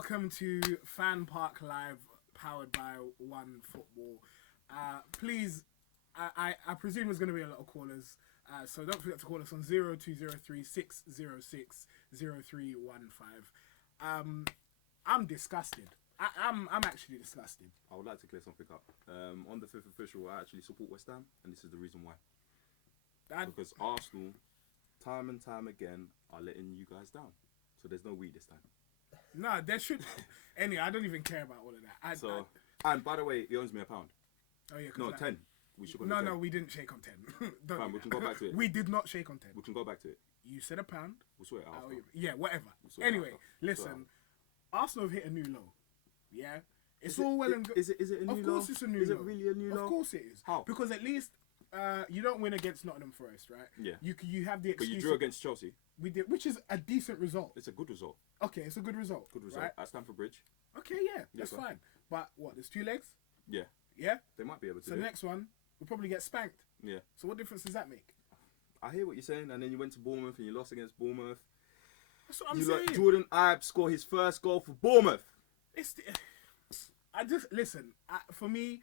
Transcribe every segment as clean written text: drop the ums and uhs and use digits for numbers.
welcome to FanPark Live, powered by One Football. Please, I presume there's going to be a lot of callers, so don't forget to call us on 0203 606 0315. I'm disgusted. I'm actually disgusted. I would like to clear something up. On the 5th official, I actually support West Ham, and this is the reason why. Because Arsenal, time and time again, are letting you guys down. So there's no we this time. No, there should. Anyway, I don't even care about all of that. And by the way, he owes me £1. Oh yeah, no, 10. We should go to 10. No, we didn't shake on 10. Fine, we can go back to it. We did not shake on 10. We can go back to it. You said £1. We'll sort it out. Yeah, whatever. Anyway, listen. Arsenal have hit a new low. Yeah, it's all well and good. Is it a new low? Of course, it's a new low. Is it really a new low? Of course it is. How? Because at least you don't win against Nottingham Forest, right? Yeah. You have the excuse. But you drew against Chelsea. We did, which is a decent result. It's a good result. Okay, it's a good result. Good result right? at Stamford Bridge. Okay, yeah, that's fine. But what? There's 2 legs. Yeah. Yeah. They might be able to. So the next one, we'll probably get spanked. Yeah. So what difference does that make? I hear what you're saying, and then you went to Bournemouth and you lost against Bournemouth. That's what I'm saying. Let Jordan Ibe score his first goal for Bournemouth. I just listen. For me,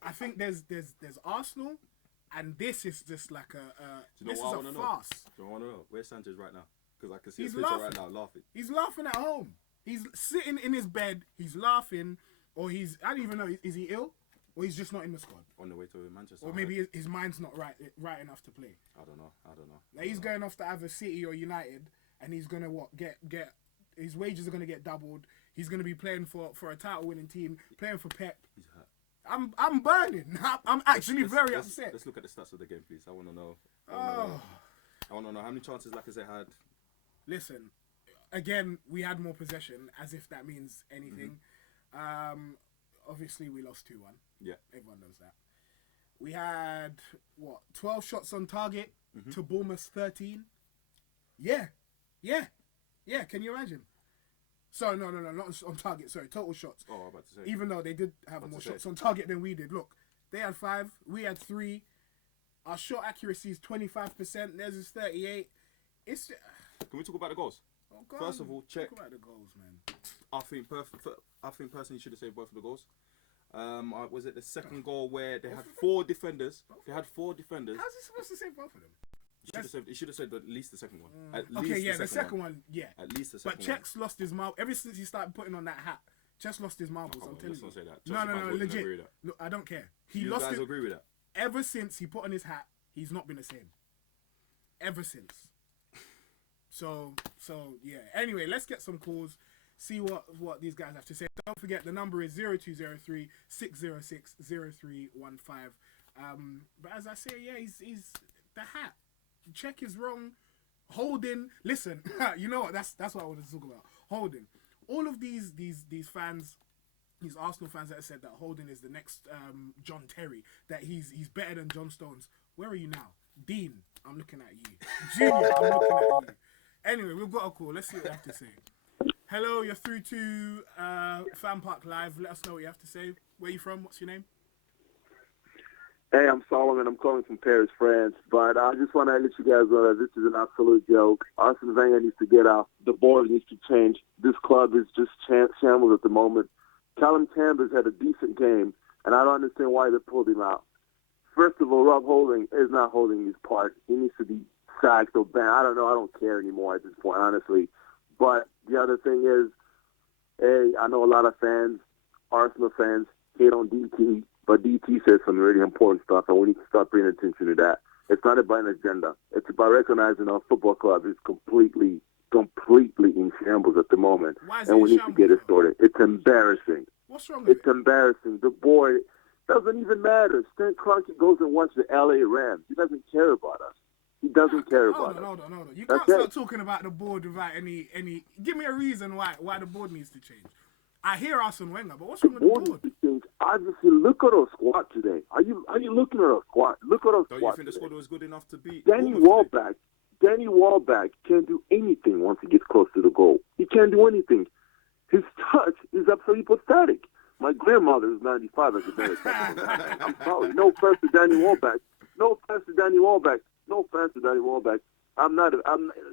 I think there's Arsenal, and this is just like this is a farce. Do you want to know? Where's Sanchez right now? Because I can see his He's picture laughing. right now, laughing. He's laughing at home. He's sitting in his bed. He's laughing, or I don't even know. Is he ill, or he's just not in the squad? On the way to Manchester. Or maybe his mind's not right enough to play. I don't know. Like he's going off to either City or United, and he's gonna get his wages are gonna get doubled. He's gonna be playing for a title-winning team, playing for Pep. He's hurt. I'm burning. I'm actually very upset. Let's look at the stats of the game, please. I want to know. I want to know how many chances Lacazette had. Listen, again, we had more possession, as if that means anything. Mm-hmm. Obviously, we lost 2-1. Yeah. Everyone knows that. We had, 12 shots on target to Bournemouth's 13? Yeah. Can you imagine? Sorry, no, not on target. Sorry, total shots. Oh, I was about to say. Even though they did have more shots on target than we did. Look, they had 5, we had 3. Our shot accuracy is 25%. Theirs is 38%. Can we talk about the goals? Oh, God, First of all, check. Talk about the goals, man. I think personally you should have saved both of the goals. Was it the second goal where they had 4 defenders? They had 4 defenders. How's he supposed to save both of them? You should have saved at least the second one. The second one, yeah. At least the second one. But Czech's lost his marble. Ever since he started putting on that hat, Czech's lost his marbles. I'm telling you. Let's not say that. No, legit. Look, I don't care. You guys agree with that? Ever since he put on his hat, he's not been the same. Ever since. So yeah. Anyway, let's get some calls. See what these guys have to say. Don't forget the number is 0203 606 0315. But as I say, yeah, he's the hat. Check is wrong. Holding. Listen, you know what? That's what I wanted to talk about. Holding. All of these fans, these Arsenal fans that have said that Holding is the next John Terry, that he's better than John Stones. Where are you now? Dean, I'm looking at you. Junior, I'm looking at you. Anyway, we've got a call. Let's see what you have to say. Hello, you're through to FanPark Live. Let us know what you have to say. Where are you from? What's your name? Hey, I'm Solomon. I'm calling from Paris, France. But I just want to let you guys know that this is an absolute joke. Arsene Wenger needs to get out. The board needs to change. This club is just shambles at the moment. Callum Chambers had a decent game, and I don't understand why they pulled him out. First of all, Rob Holding is not holding his part. He needs to be sacked or banned. I don't know. I don't care anymore at this point, honestly. But the other thing is, hey, I know a lot of fans, Arsenal fans, hate on DT. But DT says some really important stuff, and we need to start paying attention to that. It's not about an agenda. It's about recognizing our football club is completely in shambles at the moment, and we need to get it sorted. It's embarrassing. What's wrong with it? It's embarrassing. The boy doesn't even matter. Stan Kroenke goes and watches the LA Rams. He doesn't care about us. He doesn't care about us. Hold on. You can't start talking about the board without any. Give me a reason why the board needs to change. I hear Arsene Wenger, but what's wrong with the board? Obviously, look at our squad today. Are you looking at our squad? Look at our squad. Don't you think the squad was good enough to beat Danny Welbeck can't do anything once he gets close to the goal. He can't do anything. His touch is absolutely pathetic. My grandmother is 95 as a better touch. I'm sorry. No offense to Danny Welbeck.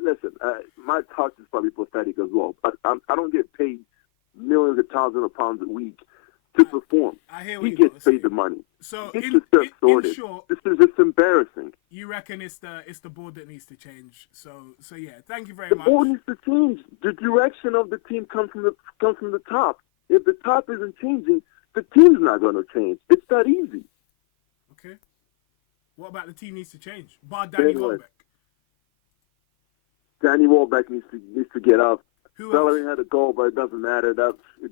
Listen, my touch is probably pathetic as well. But I don't get paid millions of thousands of pounds a week to perform. I hear what he you gets gotta paid say. the money. So Get in yourself sorted. short, this is just embarrassing. you reckon it's the board that needs to change. So yeah, thank you very The much. board needs to change. The direction of the team comes from the top. If the top isn't changing, the team's not going to change. It's that easy. Okay. What about the team needs to change? Bar Danny Anyway. Welbeck. Danny Welbeck needs to get up. Who Bellerin else? had a goal, but it doesn't matter. It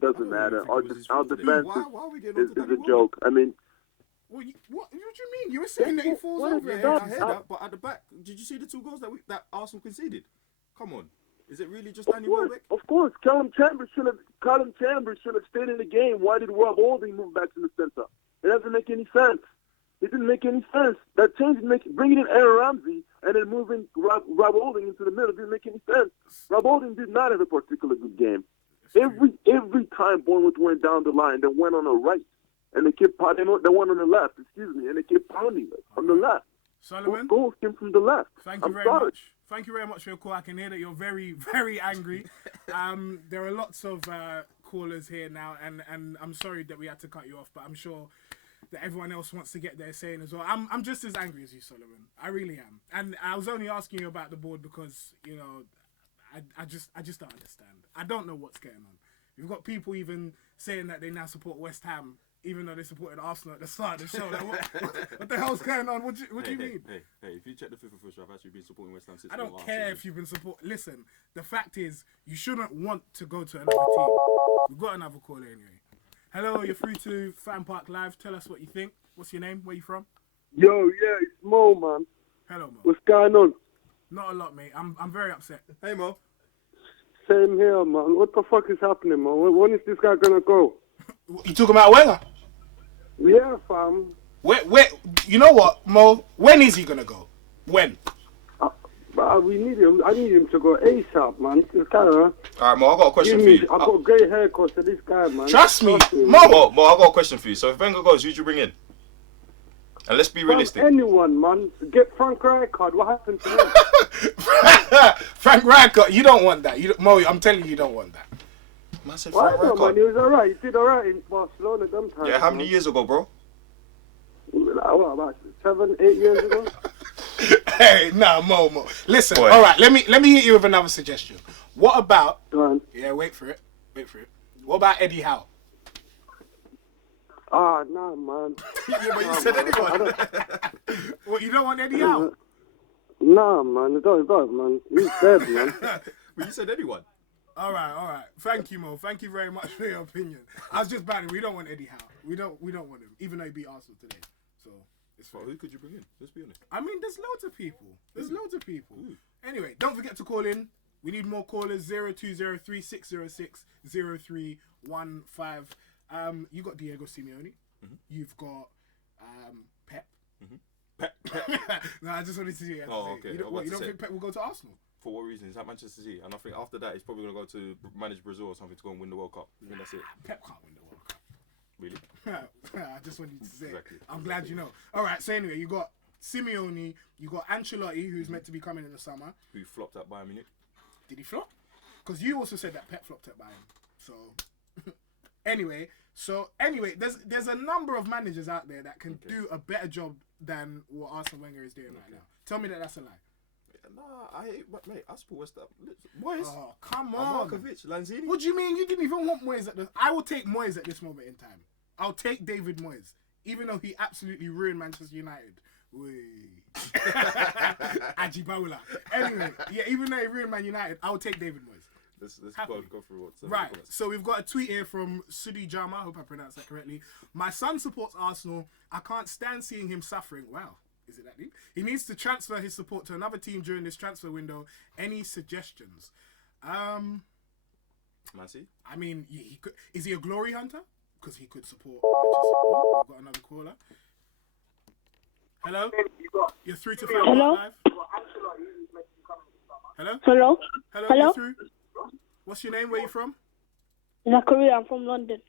doesn't matter. Our defense Why are we getting is onto a Danny joke. I mean, What do you mean? You were saying that he falls What over. is Yeah, that? I heard that, but at the back, did you see the 2 goals that Arsenal conceded? Come on, is it really just Danny Welbeck? Of course. Callum Chambers should have stayed in the game. Why did Rob Holding move back to the center? It doesn't make any sense. It didn't make any sense. That change, bringing in Aaron Ramsey and then moving Rob Holding into the middle didn't make any sense. Rob Holding did not have a particularly good game. Every time Bournemouth went down the line, they went on the right, and they went on the left. And they kept pounding us on the left. Solomon, Both goals came from the left. thank you very much. Thank you very much for your call. I can hear that you're very, very angry. There are lots of callers here now, and I'm sorry that we had to cut you off, but I'm sure that everyone else wants to get their saying as well. I'm just as angry as you, Solomon. I really am. And I was only asking you about the board because, you know, I just don't understand. I don't know what's going on. You've got people even saying that they now support West Ham, even though they supported Arsenal at the start of the show. Like, what the hell's going on? What do you mean? Hey, if you check the FIFA official, I've actually been supporting West Ham since. I don't care if you've been Listen, the fact is, you shouldn't want to go to another team. We've got another caller anyway. Hello, you're through to FanPark Live. Tell us what you think. What's your name? Where you from? Yo, yeah, it's Mo, man. Hello, Mo. What's going on? Not a lot, mate. I'm very upset. Hey, Mo. Same here, man. What the fuck is happening, man? When is this guy gonna go? You talking about Wenger? Yeah, fam. Where? You know what, Mo? When is he gonna go? When? We need him. I need him to go ASAP, man. This guy, All right, Mo, I got a question for you. I've got great haircuts to this guy, man. Trust me, Mo, I got a question for you. So if Wenger goes, who'd you bring in? And let's be realistic. Anyone, man. Get Frank Rijkaard. What happened to him? Frank Rijkaard, you don't want that. Mo, I'm telling you, you don't want that. Man said Why Frank not, man? Rijkaard. He was alright. He did alright in Barcelona sometimes. Yeah, how many years ago, bro? What, about 7, 8 years ago? Hey, nah, Mo. Listen, Boy. all right, let me hit you with another suggestion. What about... Go on. Yeah, wait for it. What about Eddie Howe? Ah, nah, man. Yeah, but you said anyone. What, you don't want Eddie Howe? Nah, man. It don't, man. He's dead, man. But you said anyone. All right. Thank you, Mo. Thank you very much for your opinion. I was just banning. We don't want Eddie Howe. We don't want him, even though he beat Arsenal today. So it's fine. Well, who could you bring in? Let's be honest. I mean, there's loads of people. Anyway, don't forget to call in. We need more callers. 0203-606-0315. You got Diego Simeone. Mm-hmm. You've got Pep. Mm-hmm. Pep. No, I just wanted to see. Okay. You don't think Pep will go to Arsenal? For what reason? Is that Manchester City? And I think after that, he's probably going to go to manage Brazil or something to go and win the World Cup. I think that's it. Pep can't win the World Cup. Really? I just wanted to say. Exactly. I'm glad you know. All right. So anyway, you got Simeone. You got Ancelotti, who's meant to be coming in the summer. Who flopped at Bayern Munich? Did he flop? Because you also said that Pep flopped at Bayern. So anyway, there's a number of managers out there that can do a better job than what Arsene Wenger is doing right now. Tell me that that's a lie. Nah, mate, I support West Ham. Moyes. Oh, come on. Markovic, Lanzini. What do you mean? You didn't even want Moyes at the... I will take Moyes at this moment in time. I'll take David Moyes. Even though he absolutely ruined Manchester United. Ajibaula. Anyway, yeah, even though he ruined Man United, I'll take David Moyes. Let's go through what's Right, so we've got a tweet here from Sudi Jama. I hope I pronounced that correctly. My son supports Arsenal. I can't stand seeing him suffering. Wow. Is it that deep? He needs to transfer his support to another team during this transfer window. Any suggestions? Massey? I mean, he could. Is he a glory hunter? Because he could support Manchester. Oh, we've got another caller. Hello? You're through to FanPark Hello? Live. Hello? Hello? Hello? Hello? You're through? What's your name? Where you from? Zachary, I'm from London.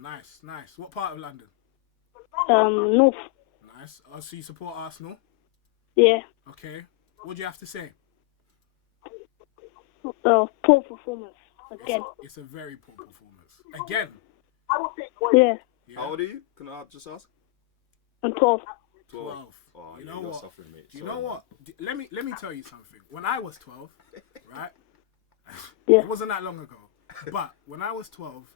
Nice. What part of London? North. Nice. Oh, so you support Arsenal? Yeah. Okay. What do you have to say? Poor performance. Again. It's a very poor performance. Again. Yeah, Yeah. How old are you? Can I just ask? I'm 12. 12. 12. Oh, You yeah, know you're what? suffering, mate. Do you Sorry, know man. what? Let me tell you something. When I was 12, right? Yeah. It wasn't that long ago. But when I was 12,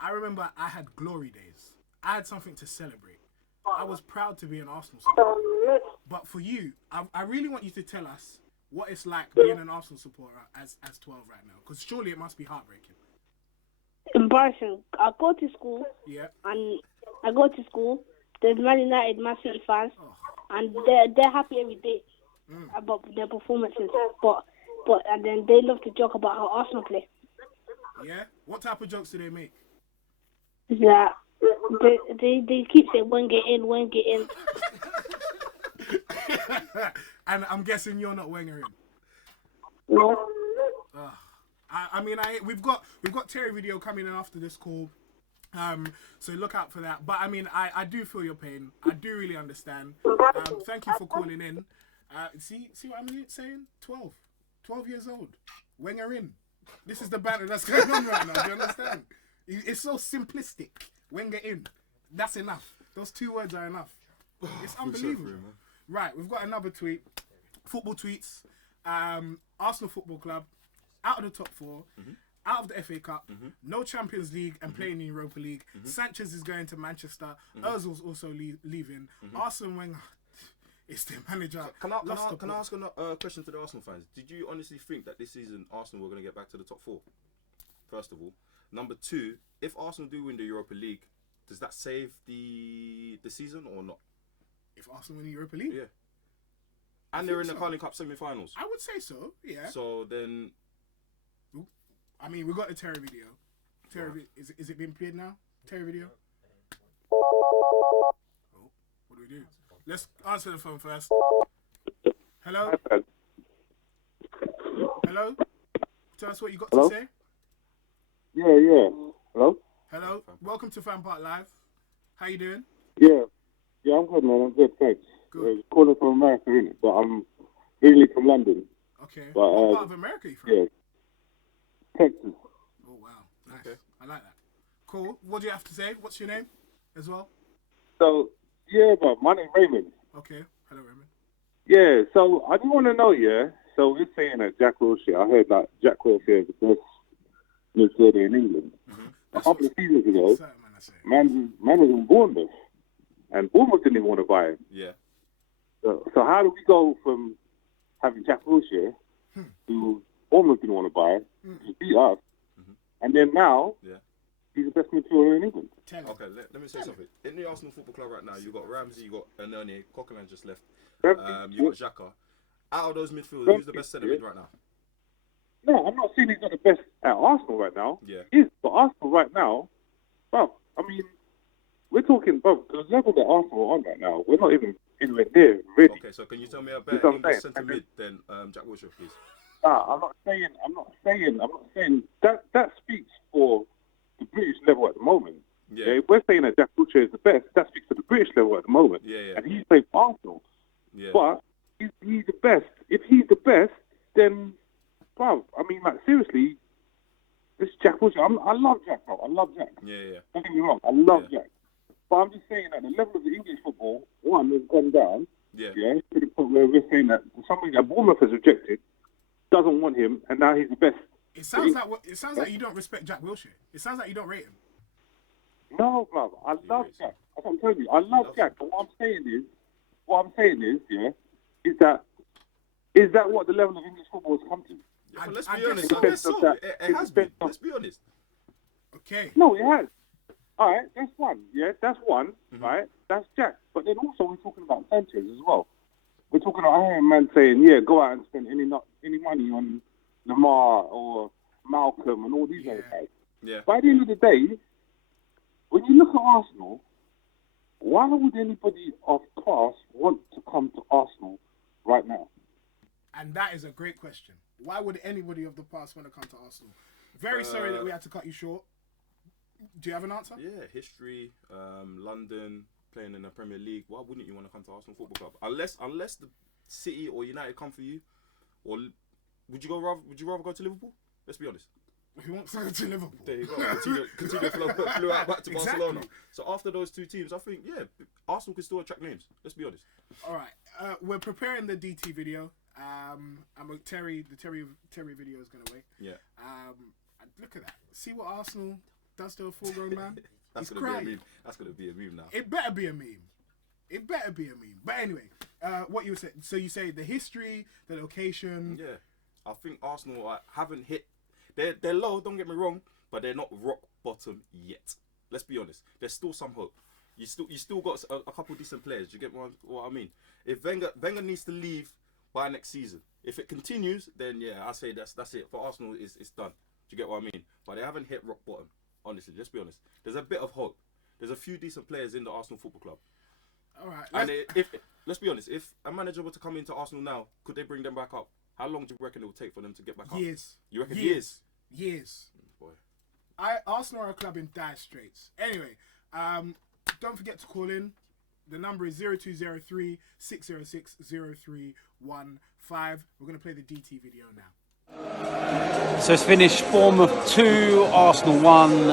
I remember I had glory days. I had something to celebrate. I was proud to be an Arsenal supporter. But for you, I really want you to tell us what it's like being an Arsenal supporter as 12 right now. Because surely it must be heartbreaking. Embarrassing. I go to school, Yeah. and there's Man United, Man City fans, Oh. and they're happy every day about their performances. And then they love to joke about how Arsenal play. Yeah? What type of jokes do they make? That they keep saying when get in. And I'm guessing you're not Wenger in. No. I mean, we've got Terry video coming in after this call, so look out for that. But I mean, I do feel your pain. I do really understand. Thank you for calling in. See what I'm saying? 12 years old, Wenger in. This is the banter that's going on right now. Do you understand? It's so simplistic. Wenger in. That's enough. Those 2 words are enough. It's unbelievable. Right, we've got another tweet. Football tweets. Arsenal Football Club out of the top 4, out of the FA Cup, no Champions League and playing in the Europa League. Sanchez is going to Manchester. Ozil's also leaving. Arsene Wenger is the manager. Can I ask a question to the Arsenal fans? Did you honestly think that this season Arsenal were going to get back to the top 4? First of all. Number 2, if Arsenal do win the Europa League, does that save the season or not? If Arsenal win the Europa League? Yeah. And they're in the Carling Cup semi-finals. I would say so, yeah. So then... I mean, we got the Terry video. Terry, is it being played now? Terry video? Oh, what do we do? Let's answer the phone first. Hello? Hello? Tell us what you got to say. Yeah. Hello? Hello? Welcome to FanPark Live. How you doing? Yeah, I'm good, man. I'm good, thanks. Good. Calling from America, innit? But I'm originally from London. Okay. But, what part of America are you from? Yeah. Texas. Oh, wow. Nice. Okay. I like that. Cool. What do you have to say? What's your name as well? So, yeah, but my name's Raymond. Okay. Hello, Raymond. Yeah, so I just want to know, so we're saying that Jack Wilshere, I heard that Jack Wilshere is the best midfielder in England. A couple of seasons ago, man was in Bournemouth, and Bournemouth didn't even want to buy him. Yeah. So how do we go from having Jack Wilshere, who Bournemouth didn't want to buy, to beat us, and then now he's the best midfielder in England? Okay, let me say something. In the Arsenal Football Club right now, you've got Ramsey, you've got Ernani, Coquelin just left, you've got Xhaka. Out of those midfielders, who's the best centre mid right now? No, I'm not saying he's not the best at Arsenal right now. Yeah. He is, but Arsenal right now, bro, I mean, we're talking, bro, the level that Arsenal are on right now, we're not even anywhere near ready. Okay, so can you tell me a better English centre mid than Jack Wilshere, please? I'm not saying that speaks for the British level at the moment. Yeah. If we're saying that Jack Wilshere is the best, that speaks to the British level at the moment. Yeah. And he's played for Arsenal. Yeah. But he's the best. If he's the best, then, bro, I mean, like, seriously, this Jack Wilshere, I love Jack, bro. I love Jack. Yeah. Don't get me wrong, I love Jack. But I'm just saying that the level of the English football, has gone down. Yeah. To the point where we're saying that somebody that Bournemouth has rejected doesn't want him, and now he's the best. It sounds like you don't respect Jack Wilshere. It sounds like you don't rate him. No, bro, I love Jack. That's what I'm telling you. I love Jack. But what I'm saying is, is that what the level of English football has come to? Yeah, but let's be honest. It has been. Let's be honest. Okay. No, it has. All right, that's one. Yeah, that's one. Right, that's Jack. But then also we're talking about Sanchez as well. We're talking about, I hear a man saying, go out and spend any money on Lamar or Malcolm and all these other guys. Yeah. By the end of the day, when you look at Arsenal, why would anybody of class want to come to Arsenal right now? And that is a great question. Why would anybody of the past want to come to Arsenal? Very sorry that we had to cut you short. Do you have an answer? Yeah, history, London, playing in the Premier League. Why wouldn't you want to come to Arsenal Football Club? Unless the City or United come for you, or would you rather go to Liverpool? Let's be honest. He wants to go to Liverpool. There you go. Coutinho flew out back to Exactly. Barcelona. So after those two teams, I think, yeah, Arsenal can still attract names. Let's be honest. All right. We're preparing the DT video. The Terry video is going to wait. Yeah. Look at that. See what Arsenal does to a full-grown man? That's He's gonna crying. be a meme. That's gonna be a meme now. It better be a meme. It better be a meme. But anyway, what you said. So you say the history, the location. Yeah. I think Arsenal haven't hit. They're low. Don't get me wrong, but they're not rock bottom yet. Let's be honest. There's still some hope. You still got a couple of decent players. You get what I mean? If Wenger needs to leave by next season. If it continues, then yeah, I say that's it for Arsenal. It's done. Do you get what I mean? But they haven't hit rock bottom. Honestly, let's be honest. There's a bit of hope. There's a few decent players in the Arsenal Football Club. All right. And let's be honest, if a manager were to come into Arsenal now, could they bring them back up? How long do you reckon it would take for them to get back up? Years. You reckon years? Years. Boy. Arsenal are a club in dire straits. Anyway, don't forget to call in. The number is 0203 606 0315. We're going to play the DT video now. So it's finished Bournemouth 2, Arsenal 1.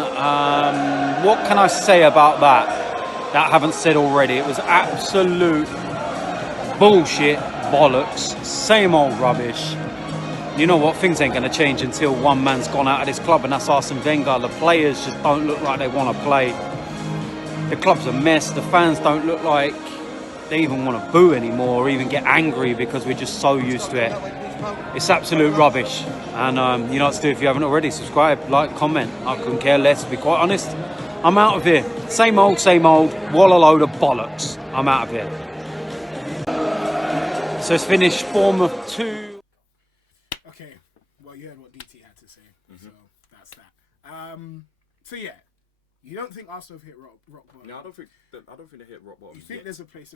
What can I say about that I haven't said already? It was absolute bullshit, bollocks, same old rubbish. You know what? Things ain't going to change until one man's gone out of this club, and that's Arsene Wenger. The players just don't look like they want to play. The club's a mess. The fans don't look like they even want to boo anymore or even get angry because we're just so used to it. It's absolute rubbish. And you know what to do if you haven't already. Subscribe, like, comment. I couldn't care less, to be quite honest. I'm out of here. Same old, wall a load of bollocks. I'm out of here. So it's finished Bournemouth 2. Okay, well, you heard what DT had to say, so that's that. So yeah, you don't think Arsenal have hit rock bottom? No, I don't think they hit rock bottom. You think there's a place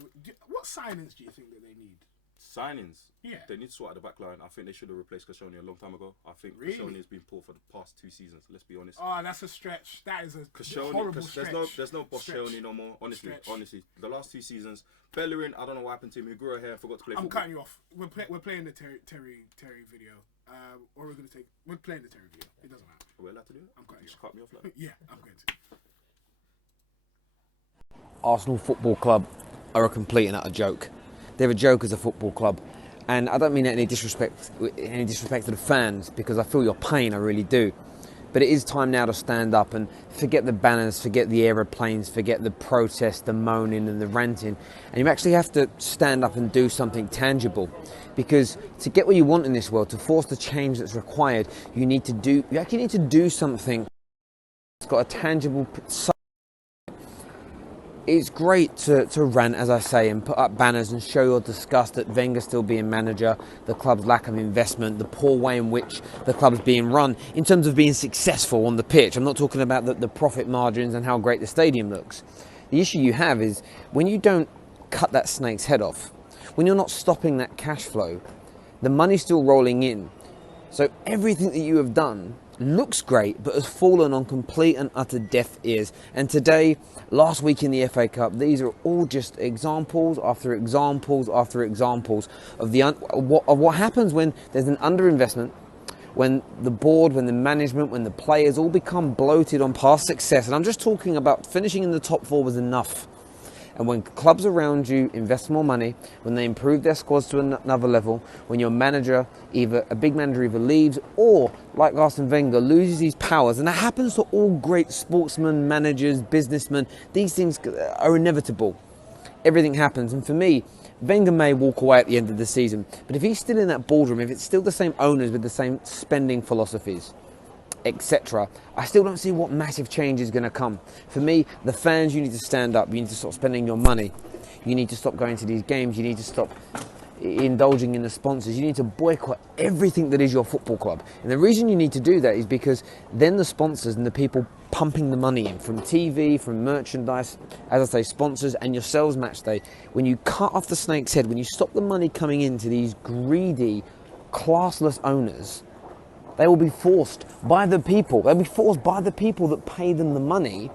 what signings do you think that they need? Signings? Yeah. They need to sort out the back line. I think they should have replaced Koscielny a long time ago. I think Really? Koscielny has been poor for the past 2 seasons. Let's be honest. Oh, that's a stretch. That is a Koscielny, horrible stretch. there's no Koscielny no more. Honestly, Stretch. the last 2 seasons, Bellerin, I don't know what happened to him. He grew a hair and forgot to play I'm football. cutting you off. We're playing the Terry video, or we're playing the Terry video. It doesn't matter. Are we allowed to do it? I'm cutting you Just off. cut me off like that. Yeah, I'm going to. Arsenal Football Club are a complete and utter joke. They're a joke as a football club. And I don't mean any disrespect to the fans, because I feel your pain, I really do. But it is time now to stand up and forget the banners, forget the aeroplanes, forget the protest, the moaning and the ranting. And you actually have to stand up and do something tangible. Because to get what you want in this world, to force the change that's required, you actually need to do something that's got a tangible side. It's great to rant, as I say, and put up banners and show your disgust at Wenger still being manager, the club's lack of investment, the poor way in which the club's being run in terms of being successful on the pitch. I'm not talking about the profit margins and how great the stadium looks. The issue you have is when you don't cut that snake's head off, when you're not stopping that cash flow, the money's still rolling in. So everything that you have done looks great, but has fallen on complete and utter deaf ears. And today, last week in the FA Cup, these are all just examples after examples after examples of what happens when there's an underinvestment, when the board, when the management, when the players all become bloated on past success. And I'm just talking about finishing in the top 4 was enough. And when clubs around you invest more money, when they improve their squads to another level, when your manager, a big manager either leaves or, like Arsene Wenger, loses his powers, and that happens to all great sportsmen, managers, businessmen, these things are inevitable. Everything happens. And for me, Wenger may walk away at the end of the season, but if he's still in that boardroom, if it's still the same owners with the same spending philosophies, etc., I still don't see what massive change is going to come. For me, the fans, you need to stand up. You need to stop spending your money. You need to stop going to these games. You need to stop indulging in the sponsors. You need to boycott everything that is your football club. And the reason you need to do that is because then the sponsors and the people pumping the money in from TV, from merchandise, as I say, sponsors, and your sales match day, when you cut off the snake's head, when you stop the money coming into these greedy, classless owners, they will be forced by the people. They'll be forced by the people that pay them the money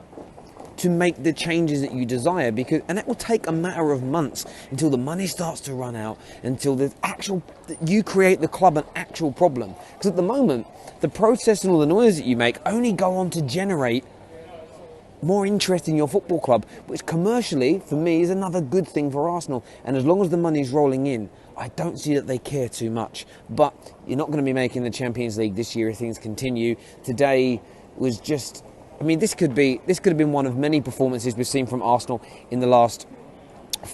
to make the changes that you desire, and that will take a matter of months until the money starts to run out, until you create the club an actual problem. Because at the moment, the process and all the noise that you make only go on to generate more interest in your football club, which commercially, for me, is another good thing for Arsenal. And as long as the money's rolling in, I don't see that they care too much. But you're not going to be making the Champions League this year if things continue. Today was just... I mean, this could have been one of many performances we've seen from Arsenal in the last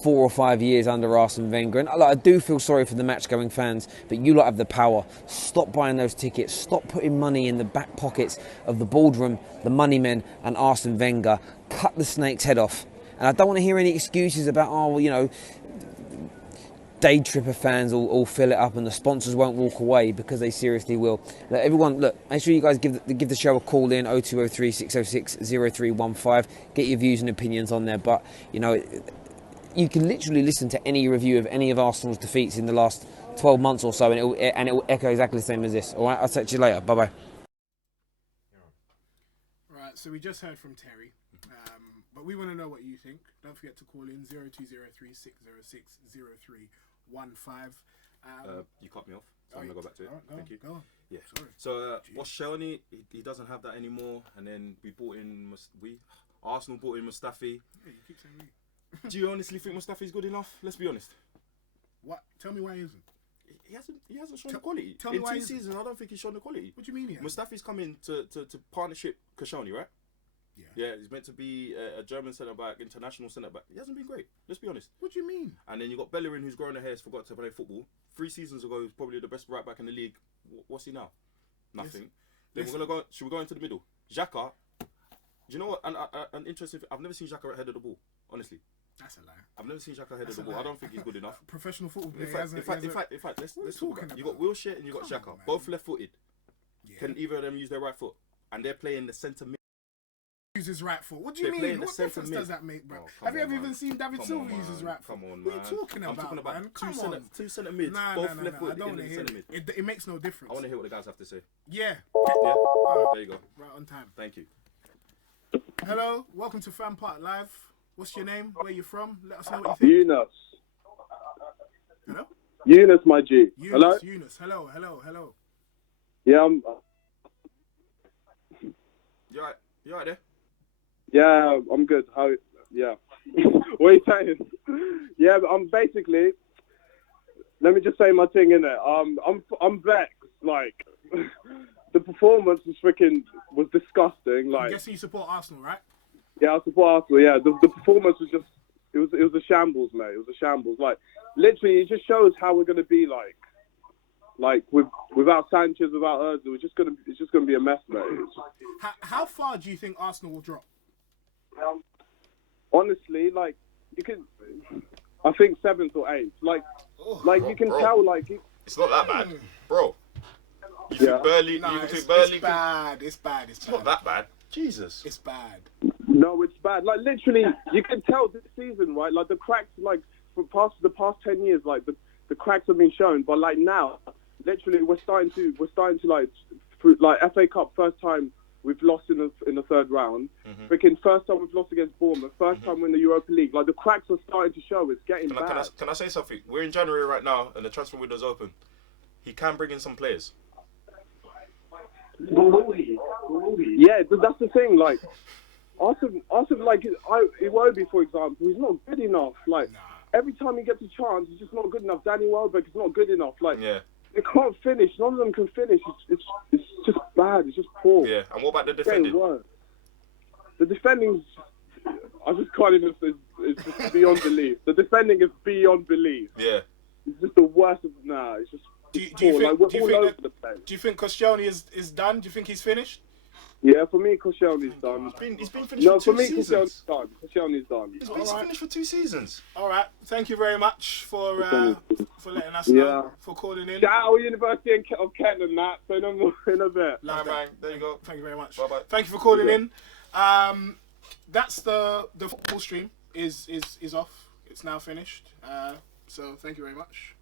4 or 5 years under Arsene Wenger. And I do feel sorry for the match-going fans, but you lot have the power. Stop buying those tickets. Stop putting money in the back pockets of the boardroom, the money men, and Arsene Wenger. Cut the snake's head off. And I don't want to hear any excuses about, day tripper fans will fill it up and the sponsors won't walk away, because they seriously will. Everyone, make sure you guys give the show a call in 0203 606 0315. Get your views and opinions on there. But you can literally listen to any review of any of Arsenal's defeats in the last 12 months or so, and it will echo exactly the same as this. All right, I'll talk to you later. Bye bye. Right, so we just heard from Terry, but we want to know what you think. Don't forget to call in 0203 606 0315. You cut me off, so I'm gonna go back to it. Thank you. Go on. Yeah. Sorry. So Koscielny, he doesn't have that anymore, and then Arsenal bought in Mustafi. Yeah, you keep saying we. Do you honestly think Mustafi's good enough? Let's be honest. What? Tell me why he isn't. He hasn't shown the quality. Tell me in why 2 seasons, I don't think he's shown the quality. What do you mean he hasn't? Mustafi's coming to partnership Koscielny, right? Yeah. Yeah, he's meant to be a German centre-back, international centre-back. He hasn't been great, let's be honest. What do you mean? And then you got Bellerin, who's grown a hair, has forgot to play football. 3 seasons ago, he was probably the best right-back in the league. What's he now? Nothing. Then we're gonna go. Should we go into the middle? Xhaka. Do you know what? An interesting. I've never seen Xhaka head of the ball. Honestly. That's a lie. I've never seen Xhaka head of the ball. I don't think he's good enough. Professional football player. In fact, let's talk about it. You got Wilshere and you got Xhaka, both left-footed. Yeah. Can either of them use their right foot? And they're playing the centre mid. Use his right foot. What do you mean? What difference does that make, bro? Have you ever even seen David Silva use his right foot? Come on, man. What are you talking about? I'm talking about man? two centre mids, both left-footed. I don't want to hear it. It makes no difference. I want to hear what the guys have to say. Yeah. There you go. Right on time. Thank you. Hello, welcome to FanPark Live. What's your name? Where you from? Let us know what you think. Yunus. Hello? Yunus, my G. Hello? Yunus. Hello. Yeah, You alright there? Yeah, I'm good. Yeah. What are you saying? Yeah, but I'm basically... Let me just say my thing, innit? I'm vexed. Like, the performance was disgusting. Like, I'm guessing you support Arsenal, right? Yeah, I support Arsenal. Yeah, the performance was just it was a shambles, mate. It was a shambles. Like, literally, it just shows how we're gonna be like without Sanchez, without Özil. It's just gonna be a mess, mate. How far do you think Arsenal will drop? Honestly, like you can, I think 7th or 8th. Like you can tell, like it's not that bad, bro. You think Burnley? It's bad. It's not that bad. Jesus, it's bad. No, it's bad. Like literally, you can tell this season, right? Like the cracks, like for the past 10 years, like the cracks have been shown. But like now, literally, we're starting to like FA Cup first time we've lost in the third round. Freaking first time we've lost against Bournemouth. First time we're in the Europa League. Like the cracks are starting to show. It's getting bad. Can I say something? We're in January right now, and the transfer window's open. He can bring in some players. Yeah, that's the thing. Like, Arsenal, like Iwobi, for example, he's not good enough. Like, every time he gets a chance, he's just not good enough. Danny Welbeck is not good enough. Like, they can't finish. None of them can finish. It's just bad. It's just poor. Yeah. And what about the defending? The defending, I just can't even. It's just beyond belief. The defending is beyond belief. Yeah. It's just the worst of. It's just. Do you think Koscielny is done? Do you think he's finished? Yeah, for me, Koscielny's done. He's been finished for 2 seasons. Koscielny's done. He's been finished for 2 seasons. All right. Thank you very much for letting us know, for calling in. Shout out University of Kent and that. So no more in a bit. Bang. There you go. Thank you very much. Bye-bye. Thank you for calling in. That's the full stream is off. It's now finished. So thank you very much.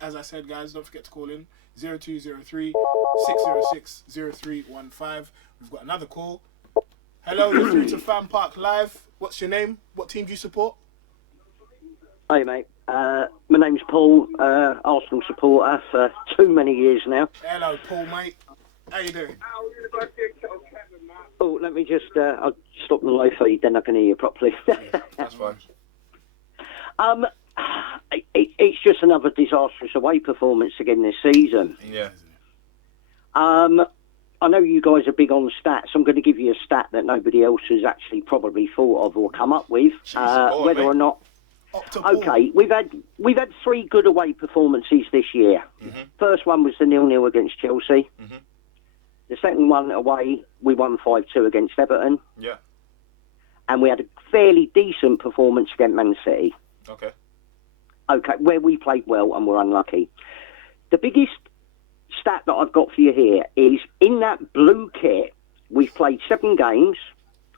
As I said, guys, don't forget to call in 0203 606 0315. We've got another call. Hello, you're through to FanPark Live. What's your name? What team do you support? Hey, mate. My name's Paul, Arsenal supporter for too many years now. Hello, Paul, mate. How you doing? Oh, let me just I'll stop the live feed, then I can hear you properly. That's fine. It's just another disastrous away performance again this season. Yeah. I know you guys are big on stats. I'm going to give you a stat that nobody else has actually probably thought of or come up with. Whether or not. Okay, we've had 3 good away performances this year. Mm-hmm. First one was the 0-0 against Chelsea. Mm-hmm. The second one away, we won 5-2 against Everton. Yeah. And we had a fairly decent performance against Man City. Okay. Okay, where we played well and were unlucky. The biggest stat that I've got for you here is in that blue kit, we've played 7 games,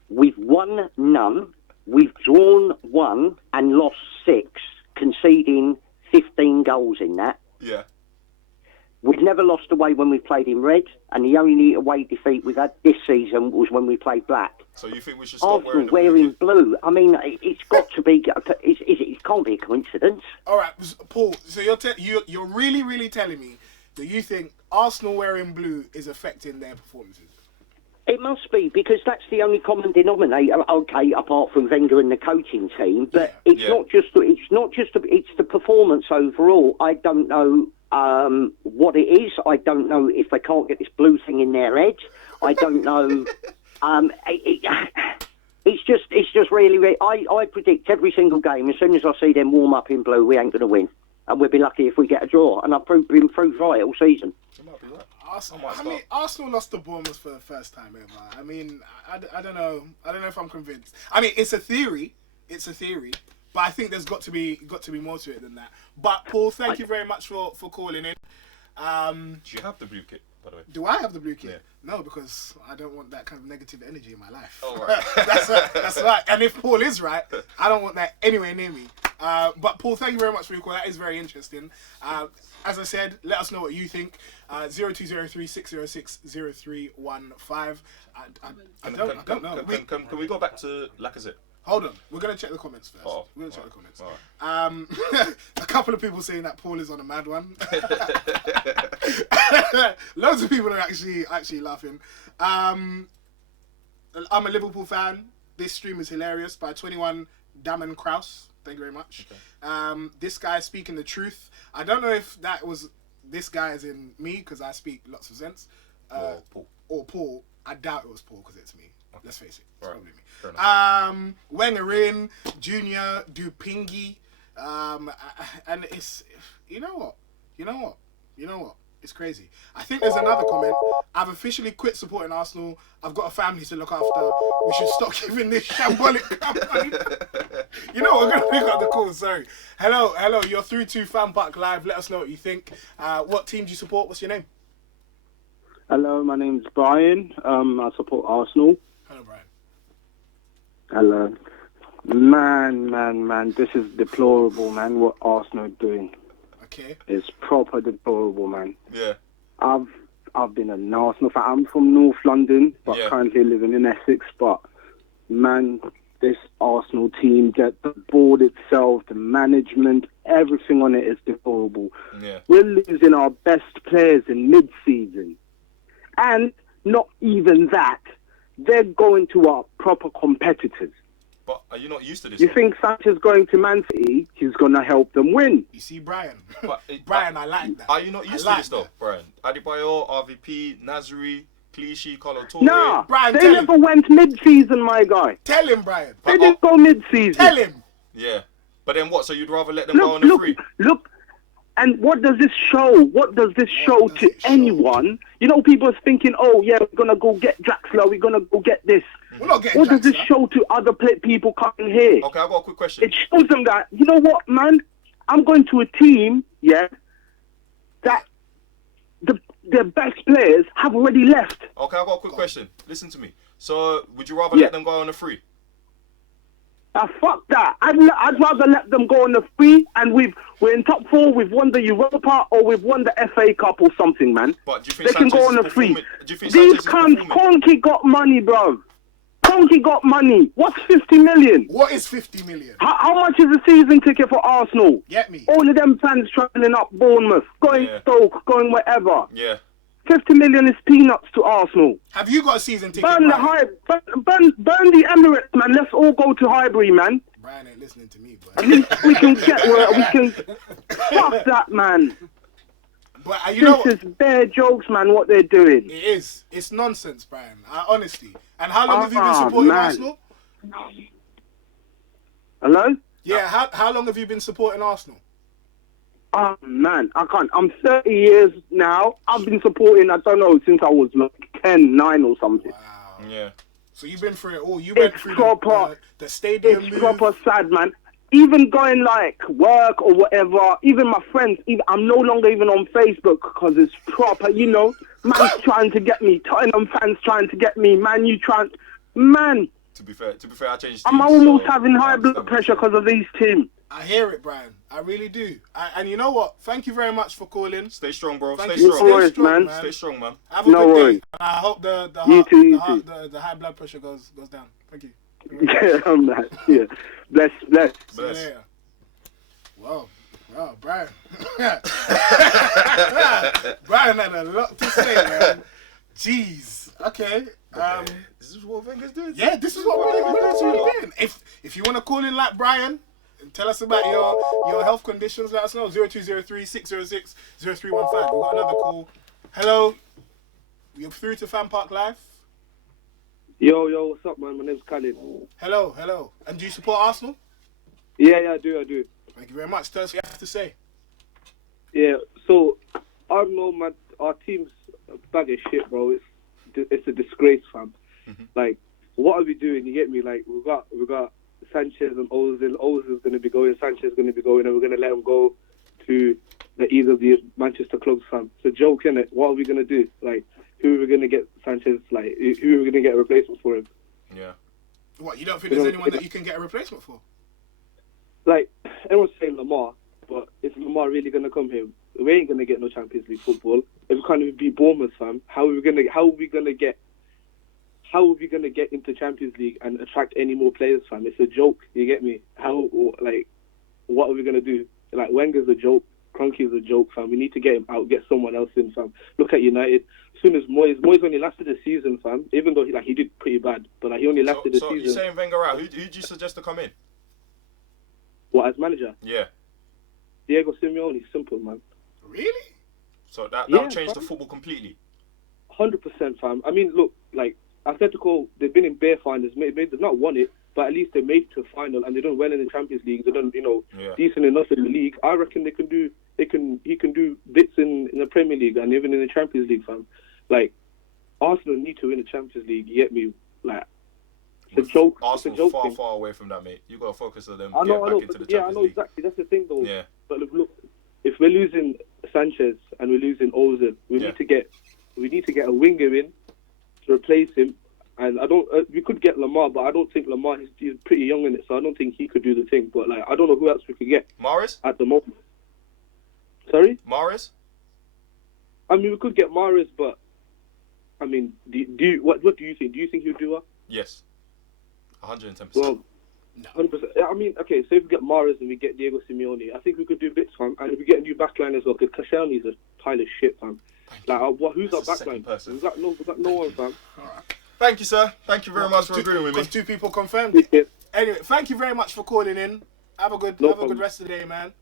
we've won none, we've drawn 1 and lost 6, conceding 15 goals in that. Yeah. We've never lost away when we played in red, and the only away defeat we've had this season was when we played black. So you think we should stop Arsenal wearing blue? I mean, it's got to be. It can't be a coincidence. All right, Paul. So you're really telling me that you think Arsenal wearing blue is affecting their performances? It must be, because that's the only common denominator. Okay, apart from Wenger and the coaching team, but it's the performance overall. I don't know what it is. I don't know if they can't get this blue thing in their head. I don't know. It's just really. I predict every single game. As soon as I see them warm up in blue, we ain't going to win, and we'll be lucky if we get a draw. And I've been proved right all season. Arsenal lost to Bournemouth for the first time ever. I mean, I don't know. I don't know if I'm convinced. I mean, it's a theory. But I think there's got to be more to it than that. But Paul, thank you very much for calling in. Do you have the blue kit, by the way? Do I have the blue kit? Yeah. No, because I don't want that kind of negative energy in my life. Oh, right. That's right. And if Paul is right, I don't want that anywhere near me. But Paul, thank you very much for your call. That is very interesting. As I said, let us know what you think. 0203 606 0315. I don't know. Can we go back to Lacazette? Hold on, we're going to check the comments first. We're going to check the comments. Right. A couple of people saying that Paul is on a mad one. Loads of people are actually laughing. I'm a Liverpool fan. This stream is hilarious by 21 Damon Kraus. Thank you very much. Okay. This guy speaking the truth. I don't know if that was this guy as in me, because I speak lots of sense. Or Paul. I doubt it was Paul because it's me. Okay. Let's face it. It's probably me. Wenger in, Junior, Dupingi, and it's, you know what? It's crazy. I think there's another comment. I've officially quit supporting Arsenal. I've got a family to look after. We should stop giving this shambolic company. You know what? We're going to pick up the call. Sorry. Hello. You're through to FanPark Live. Let us know what you think. What team do you support? What's your name? Hello, my name's Brian. I support Arsenal. Hello, Brian. Hello. Man, this is deplorable, man, what Arsenal are doing. Okay. It's proper deplorable, man. Yeah. I've been an Arsenal fan. I'm from North London, but currently living in Essex. But, man, this Arsenal team, the board itself, the management, everything on it is deplorable. Yeah. We're losing our best players in mid-season. And not even that, they're going to our proper competitors. But are you not used to this? You think Sanchez going to Man City, he's going to help them win? You see, Brian. Brian, I like that. Are you not used to this, though, Brian? Adebayor, RVP, Nasri, Clichy, Colo-Toure. Nah, Brian, they never went mid-season, my guy. Tell him, Brian. They didn't go mid-season. Tell him. Yeah. But then what? So you'd rather let them go on the free? Look. And what does this show? What does this show to anyone? You know, people are thinking, oh, yeah, we're going to go get Draxler. We're going to go get this. We're not getting what does this show to other people coming here? Okay, I've got a quick question. It shows them that, you know what, man? I'm going to a team, that their best players have already left. Okay, I've got a quick question. Listen to me. So, would you rather let them go on the free? Fuck that. I'd rather let them go on the free, and we're in top 4, we've won the Europa, or we've won the FA Cup or something, man. But do you think they can go on the free. These cunts, Conky got money, bro. Kroenke got money. What's 50 million? What is 50 million? How much is a season ticket for Arsenal? Get me. All of them fans travelling up Bournemouth, going Stoke, going wherever. Yeah. 50 million is peanuts to Arsenal. Have you got a season ticket? Burn the Emirates, man. Let's all go to Highbury, man. Brian ain't listening to me, At least we can get where we can. Fuck that, man. But you know, this is bare jokes, man. What they're doing. It is. It's nonsense, Brian. Honestly. And how long have you been supporting Arsenal? Hello? Yeah. How long have you been supporting Arsenal? Oh man, I can't. I'm 30 years now. I've been supporting. I don't know, since I was like 10, 9 or something. Wow. Yeah. So you've been through it all. You went through the stadium It's move. proper sad, man. Even going like work or whatever, even my friends, I'm no longer even on Facebook because it's proper, you know, man's trying to get me, Tottenham fans trying to get me, man, To be fair, I changed teams. I'm almost having high blood pressure because of these teams. I hear it, Brian. I really do. And you know what? Thank you very much for calling. Stay strong, bro. Stay strong. strong, man. Stay strong, man. Have a good day. And I hope the high blood pressure goes down. Thank you. Yeah, I'm not. Yeah. Bless. See you later. Wow, Brian. Brian had a lot to say, man. Jeez. Okay. This is what Wenger's doing. Yeah, this is what Wenger's doing. If you want to call in like Brian, and tell us about your health conditions, let us know. 0203 606 0315. We've got another call. Hello. You're through to FanPark Live. Yo, what's up, man? My name's Khalid. Hello. And do you support Arsenal? Yeah, I do. Thank you very much. Tell us what you have to say. Yeah, so I know, man. Our team's a bag of shit, bro. It's a disgrace, fam. Mm-hmm. Like, what are we doing? You get me? Like, we got Sanchez and Ozil. Ozil's going to be going. Sanchez is going to be going, and we're going to let him go to either of the Manchester clubs, fam. It's a joke, innit? What are we going to do? Like, who are we going to get Sanchez? Like, who are we going to get a replacement for him? Yeah. What, you don't think there's anyone that you can get a replacement for? Like, everyone's saying Lamar, but is Lamar really going to come here? We ain't going to get no Champions League football. If we can't even beat Bournemouth, fam, how are we going to get into Champions League and attract any more players, fam? It's a joke, you get me? What are we going to do? Like, Wenger's a joke, Kroenke's a joke, fam. We need to get him out, get someone else in, fam. Look at United. As soon as Moyes only lasted a season, fam, even though he did pretty bad, but he only lasted a season. So you're saying Wenger out? Who do you suggest to come in? What, as manager? Yeah. Diego Simeone, simple, man. Really? So that'll change the football completely? 100%, fam. I mean, look, like, Atletico, they've been in bare finals. They've not won it, but at least they made it to a final, and they done well in the Champions League. They done, decent enough in the league. I reckon he can do bits in the Premier League and even in the Champions League, fam. Like, Arsenal need to win the Champions League. You get me? Like, it's a joke. Arsenal far away from that, mate. You got to focus on them. I know, into the Champions I know League. exactly. That's the thing, though. Yeah. But look, if we're losing Sanchez and we're losing Ozil, we need to get a winger in to replace him. And we could get Lamar, but I don't think Lamar. He's pretty young in it, so I don't think he could do the thing. But like, I don't know who else we could get. Mahrez at the moment. Sorry, Mahrez. I mean, we could get Mahrez, but I mean, what do you think? Do you think he'll do it? Yes, 110%. Well, 100%. I mean, okay, so if we get Mahrez and we get Diego Simeone, I think we could do bits, fam. And if we get a new backline as well, because Koscielny's a pile of shit, fam. Like, who's our backline? We've got no one, fam. All right. Thank you, sir. Thank you very much for agreeing with me. Because 2 people confirmed it. Yeah. Anyway, thank you very much for calling in. Have a good rest of the day, man.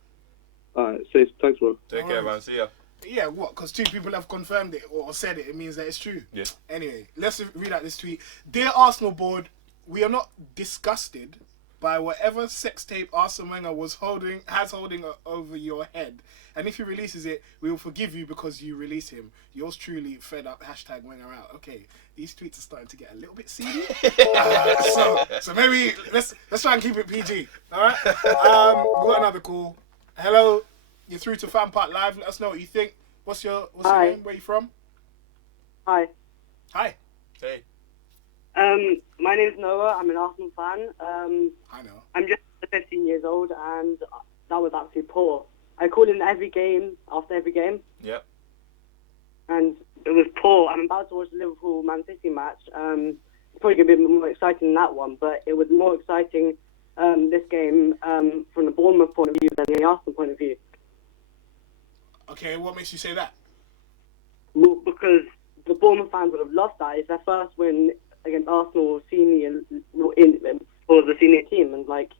Alright, safe. Thanks, bro. Take care, man. See ya. Yeah, what? Because 2 people have confirmed it or said it. It means that it's true. Yeah. Anyway, let's read out this tweet. Dear Arsenal board, we are not disgusted by whatever sex tape Arsene Wenger has holding over your head. And if he releases it, we will forgive you because you release him. Yours truly, fed up, #Wenger out. Okay, these tweets are starting to get a little bit seedy. So maybe let's try and keep it PG. All right. We've got another call. Hello, you're through to FanPark Live. Let us know what you think. What's your name? Where you from? Hi. Hi. Hey. My name's Noah. I'm an Arsenal fan. I know. I'm just 15 years old, and that was actually poor. I call in every game, after every game. Yep. And it was poor. I'm about to watch the Liverpool-Man City match. probably going to be more exciting than that one, but it was more exciting this game from the Bournemouth point of view than the Arsenal point of view. Okay, what makes you say that? Well, because the Bournemouth fans would have loved that. It's their first win against Arsenal senior for the senior team, and like.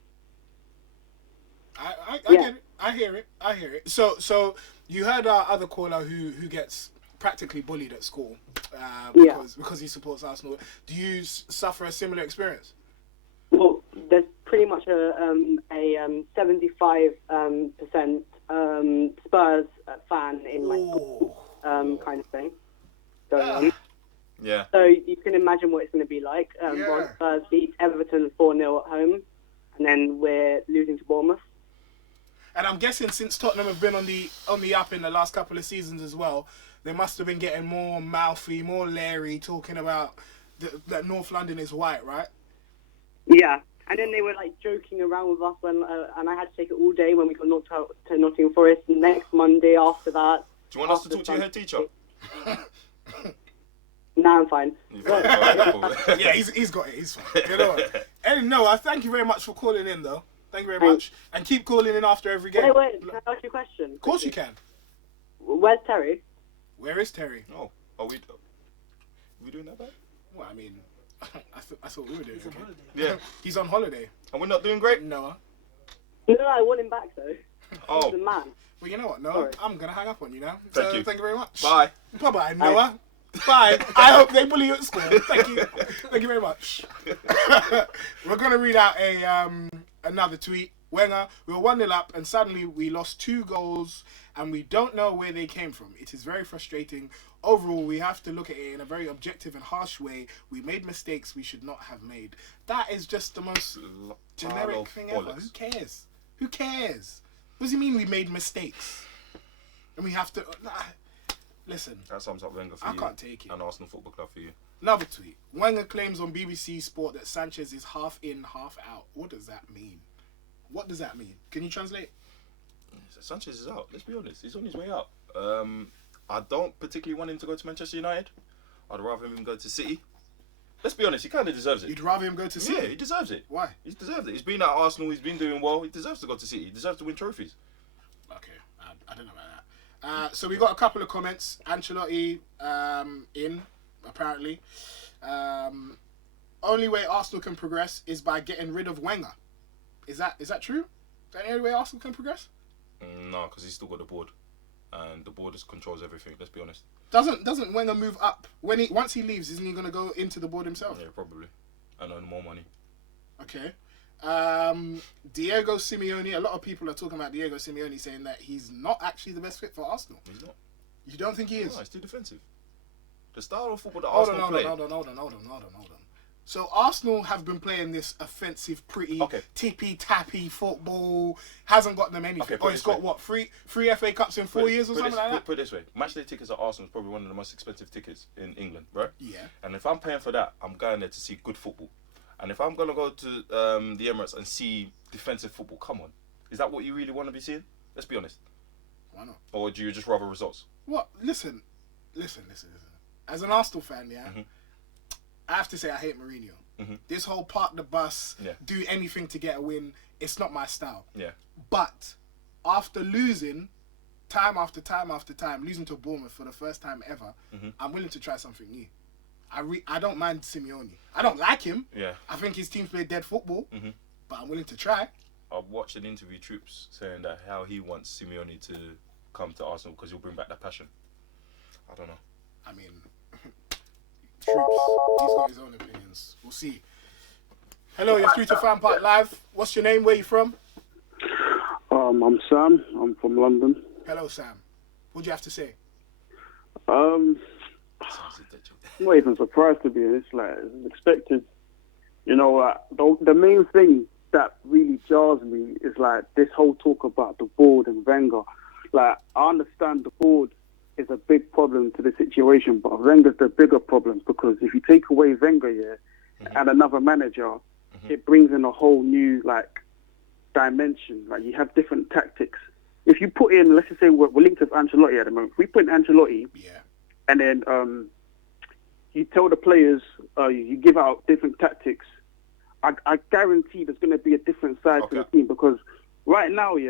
I get it. I hear it. So you heard our other caller who gets practically bullied at school because he supports Arsenal. Do you suffer a similar experience? Well, there's pretty much a 75% Spurs fan in my school, kind of thing going on. Yeah. So you can imagine what it's going to be like. Spurs beat Everton 4-0 at home, and then we're losing to Bournemouth. And I'm guessing since Tottenham have been on the up in the last couple of seasons as well, they must have been getting more mouthy, more leery, talking about that North London is white, right? Yeah, and then they were like joking around with us when, and I had to take it all day when we got knocked out to Nottingham Forest. Next Monday after that. Do you want us to talk to your head teacher? Nah, I'm fine. Yeah, he's got it. He's fine. You know what? And Noah, thank you very much for calling in, though. Thank you very much. And keep calling in after every game. Wait, can I ask you a question? Of course you can. Where's Terry? Where is Terry? Oh, are we doing that bad? Well, I mean, I thought we were doing okay. Yeah. He's on holiday. And we're not doing great? Noah. No, I want him back, though. Oh. He's the man. Well, you know what, Noah? Sorry. I'm going to hang up on you now. Thank you. Thank you very much. Bye. Bye-bye, Noah. Bye. I hope they bully you at school. Thank you. Thank you very much. We're going to read out another tweet. Wenger, we were 1-0 up and suddenly we lost 2 goals and we don't know where they came from. It is very frustrating. Overall, we have to look at it in a very objective and harsh way. We made mistakes we should not have made. That is just the most generic thing ever. Who cares? Who cares? What does he mean we made mistakes? And we have to... Listen. That sums up Wenger for you. I can't take it. And Arsenal Football Club for you. Another tweet. Wenger claims on BBC Sport that Sanchez is half in, half out. What does that mean? What does that mean? Can you translate? Sanchez is out. Let's be honest. He's on his way out. I don't particularly want him to go to Manchester United. I'd rather him go to City. Let's be honest. He kind of deserves it. You'd rather him go to City? Yeah, he deserves it. Why? He deserves it. He's been at Arsenal. He's been doing well. He deserves to go to City. He deserves to win trophies. Okay. I don't know about that. So we got a couple of comments. Ancelotti in, apparently. Only way Arsenal can progress is by getting rid of Wenger. Is that true? Is that the only way Arsenal can progress? No, because he's still got the board, and the board just controls everything. Let's be honest. Doesn't Wenger move up once he leaves? Isn't he going to go into the board himself? Yeah, probably, and earn more money. Okay. Diego Simeone. A lot of people are talking about Diego Simeone, saying that he's not actually the best fit for Arsenal. He's not. You don't think he is? No, he's too defensive. The style of football that Arsenal play. Hold on. So Arsenal have been playing this offensive, pretty tippy-tappy football. Hasn't got them anything. It's got what, three FA Cups in 4 years or something like that? Put it this way. Matchday tickets at Arsenal is probably one of the most expensive tickets in England, right? Yeah. And if I'm paying for that, I'm going there to see good football. And if I'm going to go to the Emirates and see defensive football, come on. Is that what you really want to be seeing? Let's be honest. Why not? Or do you just rather results? What? Listen. As an Arsenal fan, yeah, I have to say I hate Mourinho. This whole park the bus, do anything to get a win, it's not my style. Yeah. But after losing time after time after time, losing to Bournemouth for the first time ever, I'm willing to try something new. I don't mind Simeone. I don't like him. Yeah. I think his teams play dead football, but I'm willing to try. I watched an interview Troops saying that how he wants Simeone to come to Arsenal because he'll bring back that passion. I don't know. I mean, Troops, he's got his own opinions. We'll see. Hello, you're through to FanPark Live. What's your name? Where you from? I'm Sam. I'm from London. Hello, Sam. What do you have to say? I'm not even surprised, to be honest. Like, it's expected. You know, the main thing that really jars me is like this whole talk about the board and Wenger. Like, I understand the board is a big problem to the situation, but Wenger's the bigger problem, because if you take away Wenger, and another manager, it brings in a whole new dimension. Like, you have different tactics. If you put in, let's just say we're linked with Ancelotti at the moment. If we put in Ancelotti, and then you tell the players, you give out different tactics, I guarantee there's going to be a different side to the team, because right now, we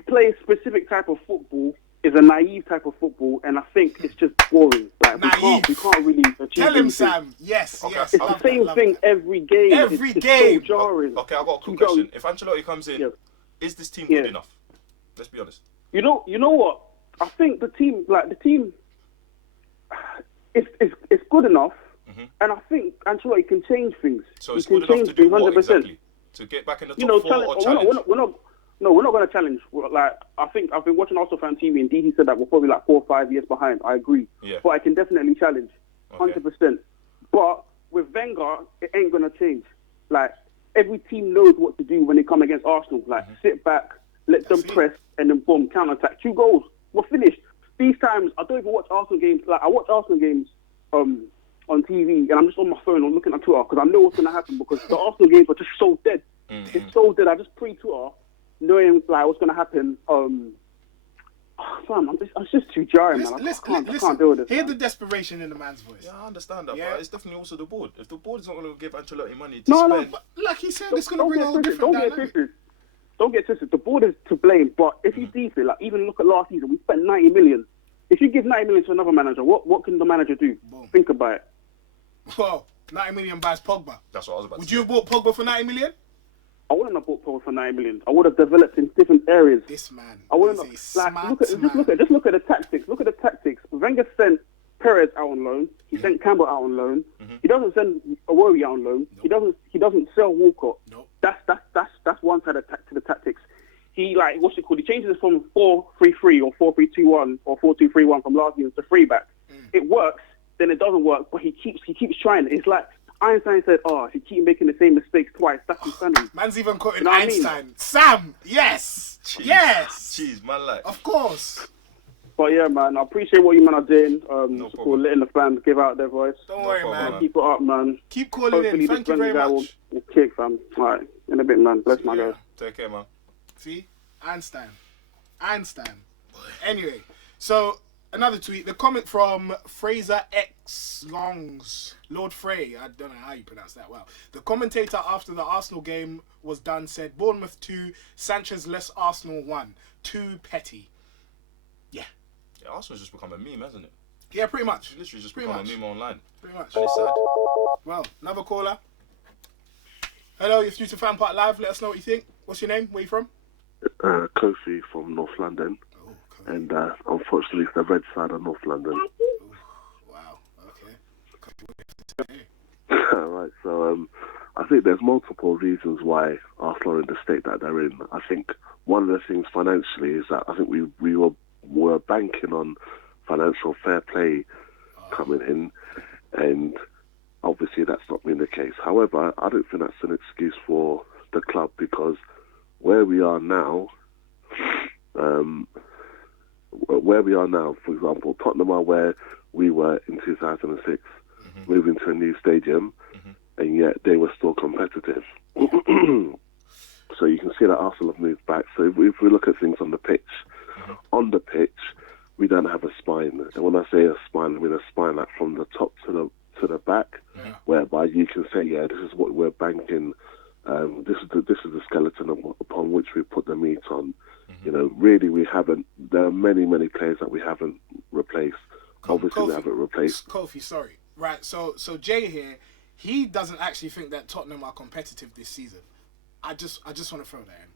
play a specific type of football. It's a naive type of football, and I think it's just boring. Like we can't really achieve Tell him, anything. Sam. Yes, yes. It's the same thing every game. Every it's game. so jarring. Okay, I've got a quick question. If Ancelotti comes in, is this team good enough? Let's be honest. You know what? I think the team, it's good enough, and I think Ancelotti can change things. So it's good enough to do what exactly? To get back in the top four or challenge? We're not going to challenge. I think I've been watching Arsenal Fan TV, and he said that we're probably 4 or 5 years behind. I agree. Yeah. But I can definitely challenge, 100%. But with Wenger, it ain't going to change. Every team knows what to do when they come against Arsenal. Sit back, let them press, and then boom, counter-attack. 2 goals. We're finished. These times, I don't even watch Arsenal games. I watch Arsenal games on TV, and I'm just on my phone. I'm looking at Twitter because I know what's going to happen, because the Arsenal games are just so dead. It's so dead. I just pre-Twitter, knowing what's going to happen. It's just too jarring, man. I can't deal with this. Hear the desperation in the man's voice. Yeah, I understand that, but it's definitely also the board. If the board is not going to give Ancelotti money to spend... No, but like he said, it's going to bring a whole different dynamic. Don't get twisted. The board is to blame, but if you deep it, even look at last season, we spent 90 million. If you give 90 million to another manager, what can the manager do? Boom. Think about it. Well, 90 million buys Pogba. That's what I was about to say. Would you have bought Pogba for 90 million? I wouldn't have bought Pogba for 90 million. I would have developed in different areas. This man. I wouldn't have. Just look at the tactics. Look at the tactics. Wenger sent Perez out on loan. He sent Campbell out on loan. He doesn't send Awori out on loan. Nope. He doesn't sell Walcott. Nope. That's one side of the tactics. He he changes it from 4-3-3 or 4-3-2-1 or 4-2-3-1 from last season to 3 back. It works, then it doesn't work, but he keeps trying. It's like Einstein said, if you keep making the same mistakes twice, that's insanity. Man's even quoting Einstein. I mean? Sam, yes. Jeez. Yes. Jeez, man, of course. But yeah, man, I appreciate what you man are doing. For letting the fans give out their voice. Don't worry, man. Keep it up, man. Keep calling in. Thank you very much. Will kick, fam. All right, in a bit, man. Bless my guys. Take care, man. See? Einstein. Anyway, so another tweet. The comment from Fraser X Longs. Lord Frey. I don't know how you pronounce that well. The commentator after the Arsenal game was done said, Bournemouth 2, Sanchez less Arsenal 1. Too petty. Yeah, Arsenal's just become a meme, hasn't it? Yeah, pretty much. It's literally just become a meme online. Pretty much. And it's sad. Well, another caller. Hello, you're through to FanPark Live. Let us know what you think. What's your name? Where you from? Kofi from North London. Oh, and unfortunately, it's the red side of North London. Wow, okay. Right, so I think there's multiple reasons why Arsenal are in the state that they're in. I think one of the things financially is that I think we were banking on financial fair play coming in, and obviously that's not been the case. However, I don't think that's an excuse for the club, because where we are now, for example, Tottenham are where we were in 2006, moving to a new stadium, and yet they were still competitive. So you can see that Arsenal have moved back. So if we look at things on the pitch, we don't have a spine. And when I say a spine, I mean a spine like from the top to the back, whereby you can say, this is what we're banking. This is the skeleton upon which we put the meat on. You know, really, we haven't. There are many players that we haven't replaced. Obviously, we haven't replaced. Kofi, sorry. Right. So Jay here, he doesn't actually think that Tottenham are competitive this season. I just want to throw that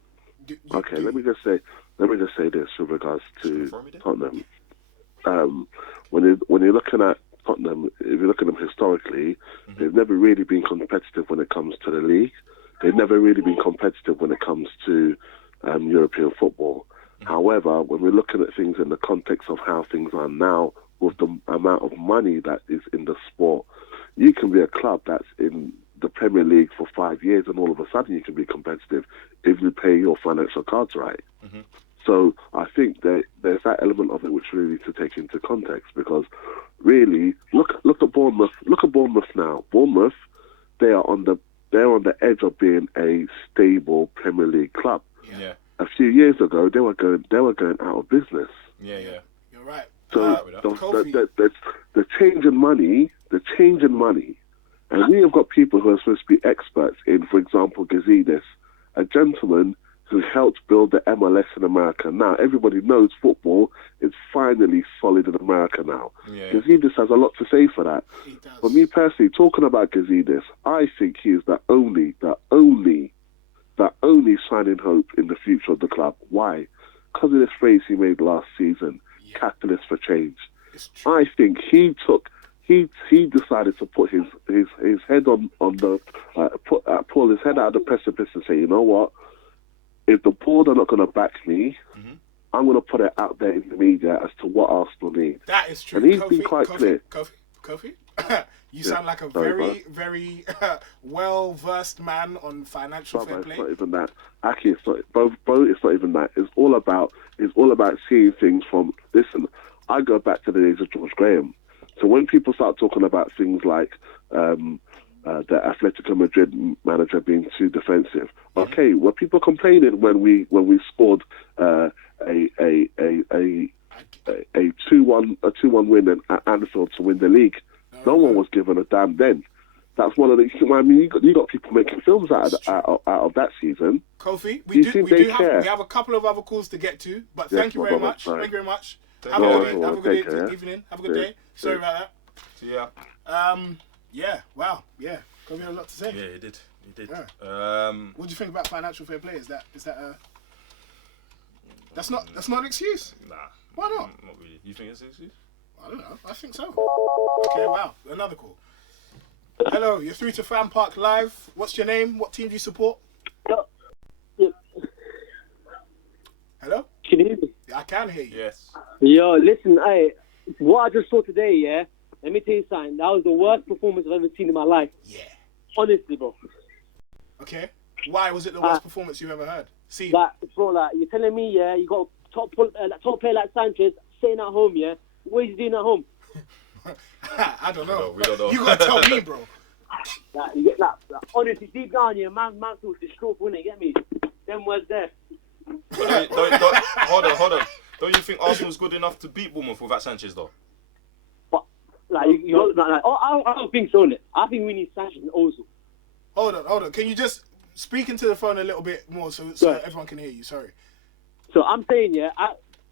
in. Let me just say this with regards to Tottenham. When you're looking at Tottenham, if you look at them historically, they've never really been competitive when it comes to the league. They've never really been competitive when it comes to European football. However, when we're looking at things in the context of how things are now, with the amount of money that is in the sport, you can be a club that's in the Premier League for 5 years, and all of a sudden you can be competitive if you pay your financial cards right. So I think that there's that element of it which we need to take into context, because really, look at Bournemouth. Look at Bournemouth now. Bournemouth, they're on the edge of being a stable Premier League club. Yeah. A few years ago, they were going out of business. Yeah. You're right. So the change in money, and we have got people who are supposed to be experts in, for example, Gazidis, a gentleman who helped build the MLS in America. Now, everybody knows football is finally solid in America now. Yeah. Gazidis has a lot to say for that. For me personally, talking about Gazidis, I think he is the only shining hope in the future of the club. Why? Because of this phrase he made last season, catalyst for change. I think he decided to put his head on the pull his head out of the precipice and say, you know what? If the board are not going to back me, I'm going to put it out there in the media as to what Arsenal need. That is true. And he's been quite clear. Kofi, you sound like a very well-versed man on financial fair play. It's not even that. Actually, it's not. Bro, it's not even that. It's all about seeing things from. Listen, I go back to the days of George Graham. So when people start talking about things like the Atletico Madrid manager being too defensive, okay, were people complaining when we scored a 2-1 win at Anfield to win the league? No one was given a damn then. That's one of the. I mean, you got people making films out of that season. Kofi, we have a couple of other calls to get to, but thank you very much. Thank you very much. Have a good evening. Have a good day. Sorry about that. Yeah. Yeah. Wow. Yeah. Kofi had a lot to say. Yeah, he did. Yeah. What do you think about financial fair play? Is that that's not an excuse? Nah. Why not? Not really. You think it's an excuse? I don't know. I think so. Okay. Wow. Another call. Hello. You're through to FanPark Live. What's your name? What team do you support? Hello. Can you hear me? I can hear you. Yes. Yo, listen, what I just saw today, yeah, let me tell you something. That was the worst performance I've ever seen in my life. Yeah. Honestly, bro. Okay. Why was it the worst performance you've ever heard? See. Bro, you're telling me, yeah, you got top player like Sanchez sitting at home, yeah? What is he doing at home? I don't know. We don't know. You gotta tell me, bro. You get that. Honestly, deep down, yeah, man feels distraught, wouldn't it? Get me? Them words there. Hold on. Don't you think Arsenal's good enough to beat Bournemouth without Sanchez, though? But I don't think so. I think we need Sanchez also. Hold on. Can you just speak into the phone a little bit more so everyone can hear you? Sorry. So I'm saying, yeah,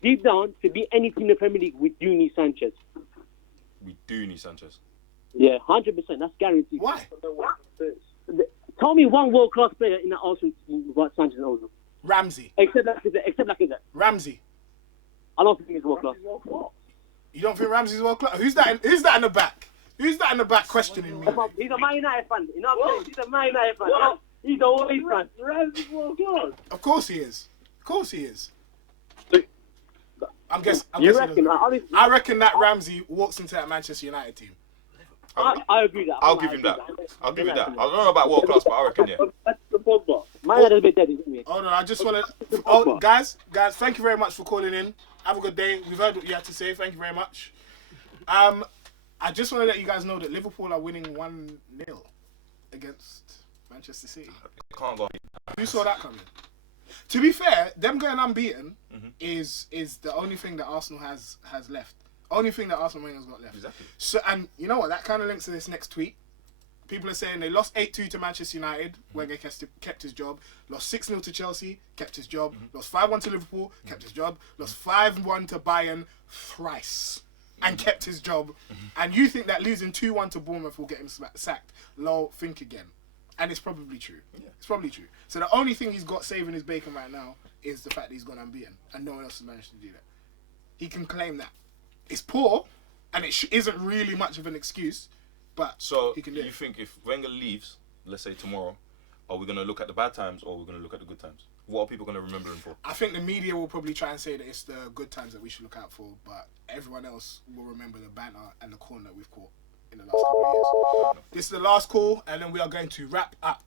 deep down, to beat any team in the Premier League, we do need Sanchez. We do need Sanchez. Yeah, 100%. That's guaranteed. Why? Tell me one world-class player in that Arsenal team without Sanchez and Ozil. Ramsey. Except Lacazette. Ramsey. I don't think he's world-class. You don't think Ramsey's world-class? Who's that in the back? Who's that in the back questioning me? He's a Man United fan. You know what I'm saying? He's a Man United fan. What? He's always fan. Ramsey's world-class. Of course he is. I reckon that Ramsey walks into that Manchester United team. I agree that. I'll give him that. I don't know about world class, but I reckon yeah. Man, a bit dead, isn't he? Oh no, I just want to. Guys, thank you very much for calling in. Have a good day. We've heard what you had to say. Thank you very much. I just want to let you guys know that Liverpool are winning 1-0 against Manchester City. Can't go. Who saw that coming? To be fair, them going unbeaten is the only thing that Arsenal has left. Only thing that Arsenal Wenger's got left. Exactly. So, and you know what? That kind of links to this next tweet. People are saying they lost 8-2 to Manchester United. Wenger kept his job. Lost 6-0 to Chelsea. Kept his job. Lost 5-1 to Liverpool. Kept his job. Lost 5-1 to Bayern thrice. And kept his job. And you think that losing 2-1 to Bournemouth will get him sacked. Lol, think again. And it's probably true. Yeah. It's probably true. So the only thing he's got saving his bacon right now is the fact that he's gone unbeaten. And no one else has managed to do that. He can claim that. It's poor, and it isn't really much of an excuse, but so he can do it. You think if Wenger leaves, let's say tomorrow, are we going to look at the bad times or are we going to look at the good times? What are people going to remember him for? I think the media will probably try and say that it's the good times that we should look out for, but everyone else will remember the banter and the corner that we've caught in the last couple of years. This is the last call, and then we are going to wrap up.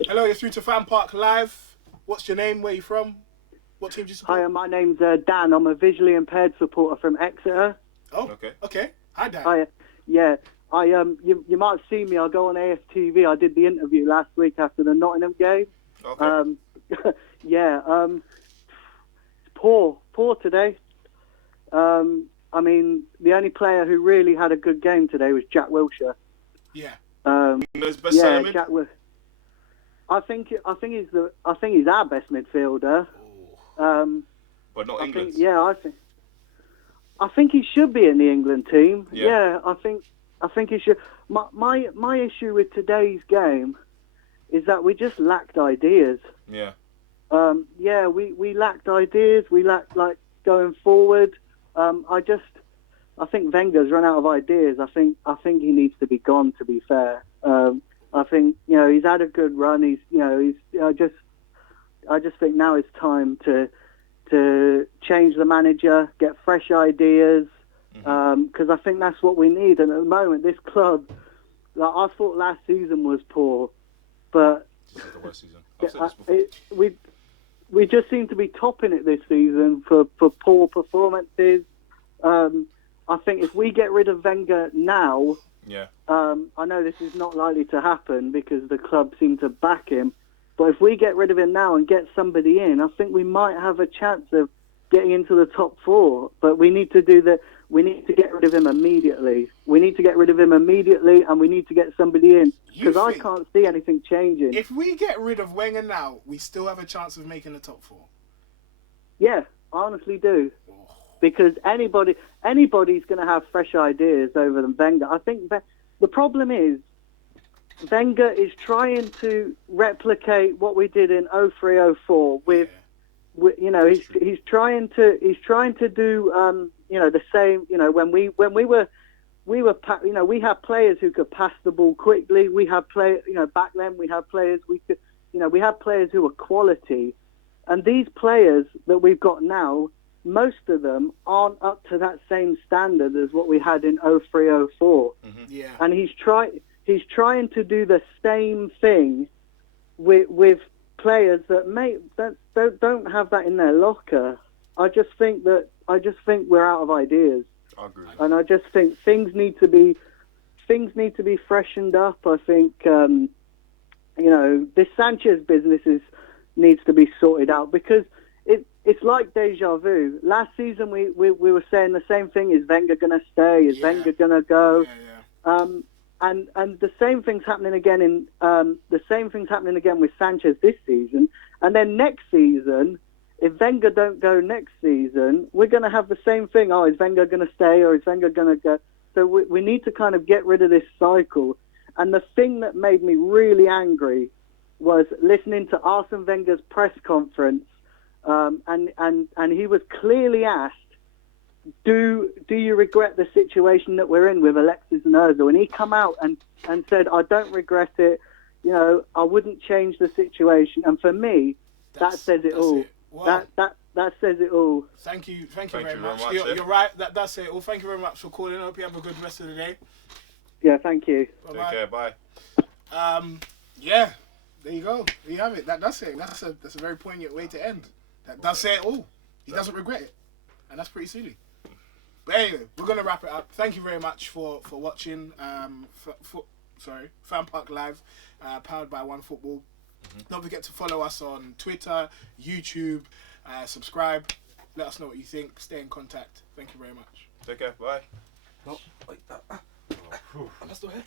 Hello, you're through to FanPark Live. What's your name? Where are you from? What team do you support? Hi, my name's Dan. I'm a visually impaired supporter from Exeter. Oh, okay. Hi, Dan. Hi, yeah. You might have seen me. I go on AFTV. I did the interview last week after the Nottingham game. Okay. Poor today. I mean, the only player who really had a good game today was Jack Wilshere. Yeah. Jack Wilshere. I think he's our best midfielder. But not England. I think he should be in the England team. Yeah. I think he should. My issue with today's game is that we just lacked ideas. Yeah. We lacked ideas. We lacked going forward. I think Wenger's run out of ideas. I think he needs to be gone. To be fair, I think he's had a good run. I just think now it's time to change the manager, get fresh ideas, because I think that's what we need. And at the moment, this club, I thought last season was poor, but this is the worst season. I've said this before. We just seem to be topping it this season for poor performances. I think if we get rid of Wenger now, I know this is not likely to happen because the club seem to back him, but if we get rid of him now and get somebody in, I think we might have a chance of getting into the top 4. But we need to we need to get rid of him immediately. We need to get rid of him immediately, and we need to get somebody in because I can't see anything changing. If we get rid of Wenger now, we still have a chance of making the top 4. Yeah, I honestly do. Because anybody's going to have fresh ideas over than Wenger. I think the problem is Wenger is trying to replicate what we did in 03-04 with he's trying to do the same. When we had players who could pass the ball quickly. We had back then we had players we had players who were quality, and these players that we've got now, most of them aren't up to that same standard as what we had in 03-04. Yeah. And he's trying to do the same thing with players that don't have that in their locker. I just think we're out of ideas. I agree. And I just think things need to be freshened up. I think this Sanchez business needs to be sorted out because it's like deja vu. Last season we were saying the same thing: is Wenger going to stay? Is Wenger going to go? And the same thing's happening again with Sanchez this season. And then next season, if Wenger don't go next season, we're going to have the same thing. Oh, is Wenger going to stay or is Wenger going to go? So we need to kind of get rid of this cycle. And the thing that made me really angry was listening to Arsene Wenger's press conference. And he was clearly asked, do you regret the situation that we're in with Alexis and Ozil? And he come out and said, I don't regret it. I wouldn't change the situation. And for me, that says it all. Wow. That says it all. Thank you very much. You're right. That's it. Well, thank you very much for calling. I hope you have a good rest of the day. Yeah, thank you. Take care. Bye. Yeah, there you go. There you have it. That's it. That's a very poignant way to end. That does say it all. He doesn't regret it, and that's pretty silly. But anyway, we're gonna wrap it up. Thank you very much for watching. FanPark Live, powered by OneFootball. Don't forget to follow us on Twitter, YouTube, subscribe. Let us know what you think. Stay in contact. Thank you very much. Take care. Bye. No, wait, am I still here?